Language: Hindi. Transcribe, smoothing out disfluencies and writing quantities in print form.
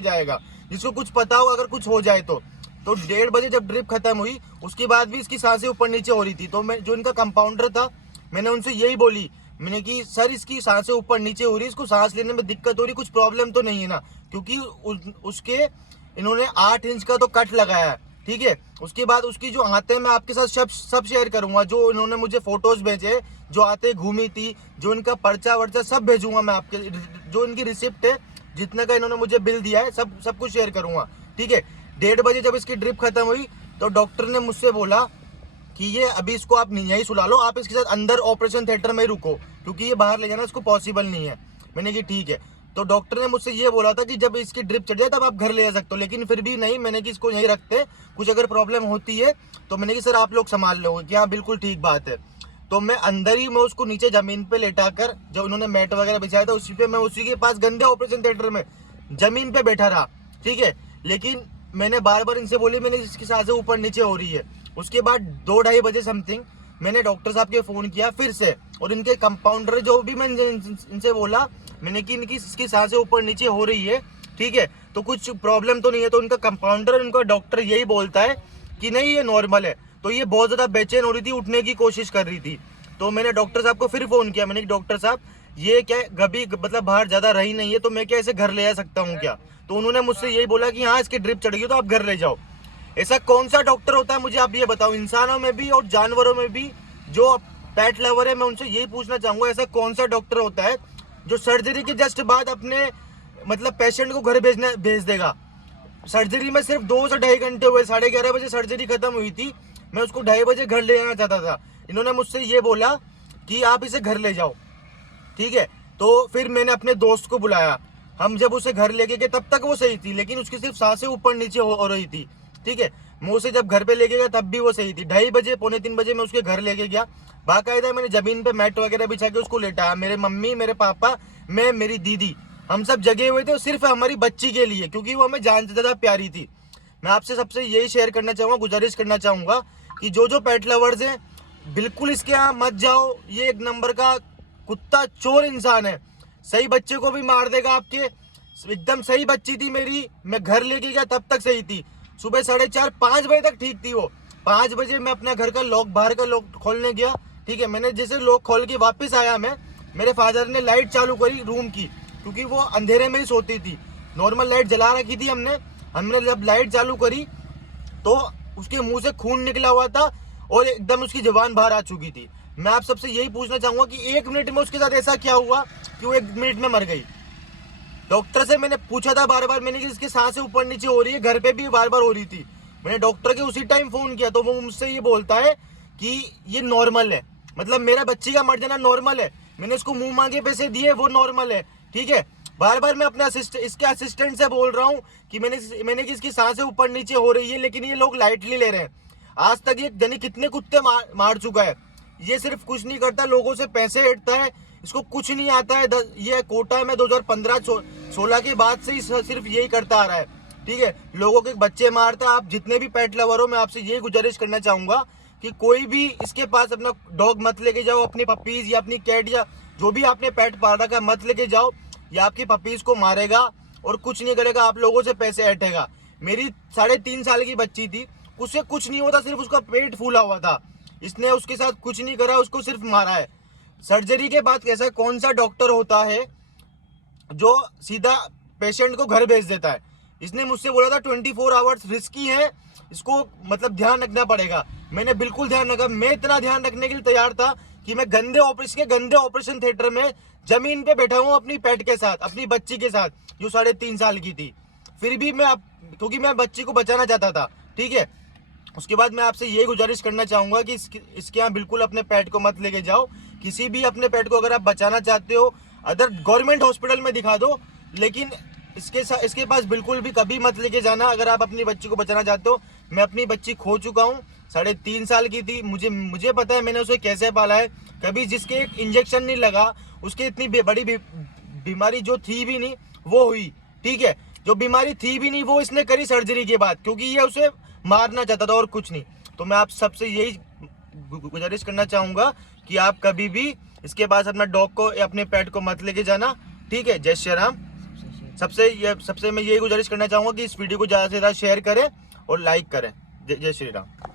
जाएगा, जिसको कुछ पता हो अगर कुछ हो जाए तो 1:30 बजे जब ड्रिप खत्म हुई उसके बाद भी इसकी सांसें ऊपर नीचे हो रही थी। तो मैं जो इनका कंपाउंडर था मैंने उनसे यही बोली, मैंने कि सर इसकी सांसें ऊपर नीचे हो रही है, इसको सांस लेने में दिक्कत हो रही, कुछ प्रॉब्लम तो नहीं है ना, क्योंकि उसके इन्होंने 8 इंच का तो कट लगाया है, ठीक है। उसके बाद उसकी जो आते मैं आपके साथ सब शेयर करूंगा, जो इन्होंने मुझे फोटोज भेजे, जो आते घूमी थी, जो इनका पर्चा वर्चा सब भेजूंगा मैं आपके, जो इनकी रिसिप्ट है जितने का इन्होंने मुझे बिल दिया है सब कुछ शेयर करूंगा, ठीक है। 1:30 बजे जब इसकी ड्रिप खत्म हुई तो डॉक्टर ने मुझसे बोला कि ये अभी इसको आप यहीं सुला लो, आप इसके साथ अंदर ऑपरेशन थिएटर में ही रुको, क्योंकि ये बाहर ले जाना इसको पॉसिबल नहीं है। मैंने कि ठीक है। तो डॉक्टर ने मुझसे ये बोला था कि जब इसकी ड्रिप चढ़ जाए तब आप घर ले जा सकते हो, लेकिन फिर भी नहीं, मैंने कि इसको यहीं रखते, कुछ अगर प्रॉब्लम होती है तो मैंने कि सर आप लोग संभाल लोगे कि हाँ बिल्कुल ठीक बात है। तो मैं अंदर ही मैं उसको नीचे जमीन पे लेटाकर, जब उन्होंने मैट वगैरह बिछाया था उसी पे मैं उसी के पास गंदे ऑपरेशन थिएटर में जमीन पे बैठा रहा, ठीक है। लेकिन मैंने बार बार इनसे बोली मैंने इसकी सांसें ऊपर नीचे हो रही है। उसके बाद 2-2:30 बजे समथिंग मैंने डॉक्टर साहब के फोन किया फिर से, और इनके कंपाउंडर जो भी मैंने इनसे बोला मैंने कि इनकी इसकी सांसें ऊपर नीचे हो रही है, ठीक है, तो कुछ प्रॉब्लम तो नहीं है। तो उनका कंपाउंडर और उनका डॉक्टर यही बोलता है कि नहीं ये नॉर्मल है। तो ये बहुत ज्यादा बेचैन हो रही थी, उठने की कोशिश कर रही थी। तो मैंने डॉक्टर साहब को फिर फोन किया, मैंने डॉक्टर साहब ये क्या कभी मतलब बाहर ज्यादा रही नहीं है, तो मैं क्या इसे घर ले जा सकता हूँ क्या? तो उन्होंने मुझसे यही बोला कि हाँ इसकी ड्रिप चढ़ गई तो आप घर ले जाओ। ऐसा कौन सा डॉक्टर होता है मुझे आप ये बताओ, इंसानों में भी और जानवरों में भी, जो पेट लवर है मैं उनसे यही पूछना चाहूंगा, ऐसा कौन सा डॉक्टर होता है जो सर्जरी के जस्ट बाद अपने मतलब पेशेंट को घर भेज देगा? सर्जरी में सिर्फ 2 से 2.5 घंटे हुए, 11:30 बजे सर्जरी खत्म हुई थी, मैं उसको 2:30 बजे घर ले जाना चाहता था। इन्होंने मुझसे ये बोला कि आप इसे घर ले जाओ, ठीक है। तो फिर मैंने अपने दोस्त को बुलाया, हम जब उसे घर लेके गए तब तक वो सही थी, लेकिन उसकी सिर्फ सांसें ऊपर नीचे हो रही थी, ठीक है। मैं उसे जब घर पे लेके गया तब भी वो सही थी। 2:30 बजे 2:45 बजे मैं उसके घर लेके गया, बाकायदा मैंने जमीन पे मैट वगैरह बिछा के उसको लेटाया, मेरे मम्मी मेरे पापा मैं मेरी दीदी हम सब जगे हुए थे, सिर्फ हमारी बच्ची के लिए, क्योंकि वो हमें जान से ज्यादा प्यारी थी। मैं आपसे सबसे यही शेयर करना चाहूंगा, गुजारिश करना चाहूंगा कि जो पेट लवर्स हैं बिल्कुल इसके यहाँ मत जाओ, ये एक नंबर का कुत्ता चोर इंसान है, सही बच्चे को भी मार देगा आपके। एकदम सही बच्ची थी मेरी, मैं घर लेके गया तब तक सही थी, सुबह 4:30-5 बजे तक ठीक थी वो। 5 बजे मैं अपना घर का लॉक बाहर का लॉक खोलने गया, ठीक है, मैंने जैसे लॉक खोल के वापस आया मैं, मेरे फादर ने लाइट चालू करी रूम की, क्योंकि वो अंधेरे में ही सोती थी, नॉर्मल लाइट जला रखी थी हमने जब लाइट चालू करी तो उसके मुंह से खून निकला हुआ था और एकदम उसकी जुबान बाहर आ चुकी थी। मैं आप सबसे यही पूछना चाहूंगा कि 1 मिनट में उसके साथ ऐसा क्या हुआ कि वो 1 मिनट में मर गई? डॉक्टर से मैंने पूछा था बार बार, मैंने कि इसकी सांसें ऊपर नीचे हो रही है, घर पे भी बार बार हो रही थी, मैंने डॉक्टर के उसी टाइम फोन किया तो वो मुझसे ये बोलता है कि ये नॉर्मल है, मतलब मेरा बच्ची का मर जाना नॉर्मल है, मैंने उसको मुंह मांगे पैसे दिए वो नॉर्मल है, ठीक है। बार बार मैं अपने इसके असिस्टेंट से बोल रहा हूँ कि मैंने कि इसकी सांसें ऊपर नीचे हो रही है, लेकिन ये लोग लाइटली ले रहे हैं। आज तक ये जानी कितने कुत्ते मार चुका है, ये सिर्फ कुछ नहीं करता, लोगों से पैसे हटता है, इसको कुछ नहीं आता है। ये कोटा में 2015-16 के बाद से ही सिर्फ यही करता आ रहा है, ठीक है, लोगों के बच्चे मारता है। आप जितने भी पेट लवर हो मैं आपसे यही गुजारिश करना चाहूंगा कि कोई भी इसके पास अपना डॉग मत लेके जाओ, अपनी पपीज या अपनी कैट या जो भी आपने पेट पाल रखा है मत लेके जाओ, या आपकी पपीज को मारेगा और कुछ नहीं करेगा, आप लोगों से पैसे हटेगा। मेरी 3.5 साल की बच्ची थी, उससे कुछ नहीं होता, सिर्फ उसका पेट फूला हुआ था, इसने उसके साथ कुछ नहीं करा, उसको सिर्फ मारा है। सर्जरी के बाद ऐसा कौन सा डॉक्टर होता है जो सीधा पेशेंट को घर भेज देता है? इसने मुझसे बोला था 24 आवर्स रिस्की है, इसको मतलब ध्यान रखना पड़ेगा। मैंने बिल्कुल ध्यान रखा, मैं इतना ध्यान रखने के लिए तैयार था कि मैं गंदे ऑपरेशन थिएटर में जमीन पे बैठा हूँ अपनी पेट के साथ, अपनी बच्ची के साथ जो 3.5 साल की थी, फिर भी मैं क्योंकि मैं बच्ची को बचाना चाहता था, ठीक है। उसके बाद मैं आपसे ये गुजारिश करना चाहूंगा कि इसके यहाँ बिल्कुल अपने पेट को मत लेके जाओ, किसी भी अपने पेट को अगर आप बचाना चाहते हो अदर गवर्नमेंट हॉस्पिटल में दिखा दो, लेकिन इसके पास बिल्कुल भी कभी मत लेके जाना अगर आप अपनी बच्ची को बचाना चाहते हो। मैं अपनी बच्ची खो चुका हूँ, 3.5 साल की थी, मुझे पता है मैंने उसे कैसे पाला है, कभी जिसके एक इंजेक्शन नहीं लगा उसके इतनी बड़ी बीमारी जो थी भी नहीं वो हुई, ठीक है, जो बीमारी थी भी नहीं वो इसने करी सर्जरी के बाद, क्योंकि ये उसे मारना चाहता था और कुछ नहीं। तो मैं आप सबसे यही गुजारिश करना चाहूंगा कि आप कभी भी इसके पास अपना डॉग को या अपने पेट को मत लेके जाना, ठीक है। जय श्री राम। सबसे मैं यही गुजारिश करना चाहूँगा कि इस वीडियो को ज़्यादा से ज़्यादा शेयर करें और लाइक करें। जय श्री राम।